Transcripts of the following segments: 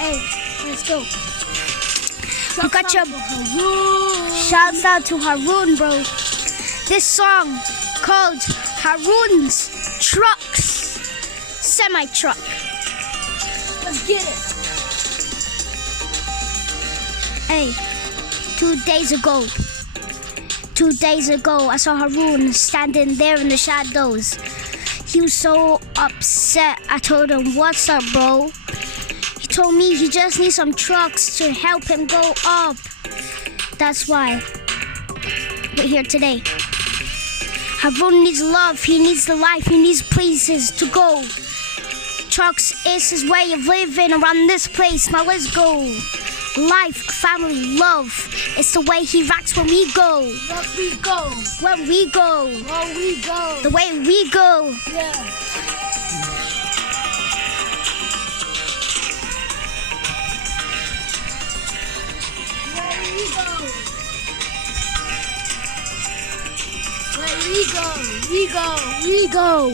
Hey, let's go. You got your Shouts out to Haroun, bro. this song called Haroun's Trucks Semi-Truck. Let's get it. Hey, 2 days ago, I saw Haroun standing there in the shadows. He was so upset. I told him, "What's up, bro?" He told me he just needs some trucks to help him go up. That's why we're here today. Haroun needs love, he needs the life, he needs places to go. Trucks is his way of living around this place. Now let's go. Life, family, love. It's the way he rocks when we go. When we go. When we go. When we go. The way we go. Yeah.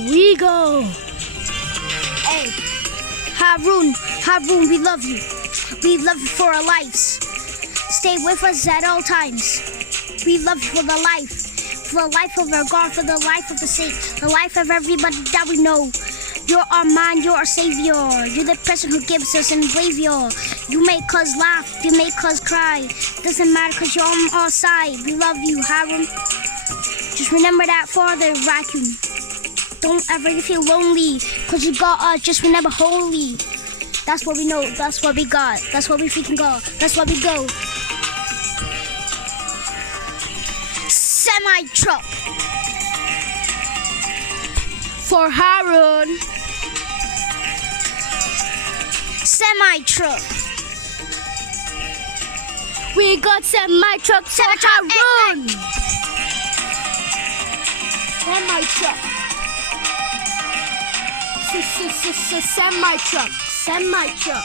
We go. Hey, Haroun, we love you. We love you for our lives. Stay with us at all times. We love you for the life of our God, for the life of the saint, the life of everybody that we know. You're our man, you're our savior. You're the person who gives us an behavior. You make us laugh, you make us cry. Doesn't matter cause you're on our side. We love you, Haroun. Just remember that for the raccoon. Don't ever feel lonely, cause you got us, just remember holy. That's what we know, that's what we got, that's what we freaking got, that's what we go. Semi-truck. For Haroun. Semi-truck. We got semi-truck for Haroun. Semi-truck. Semi-truck.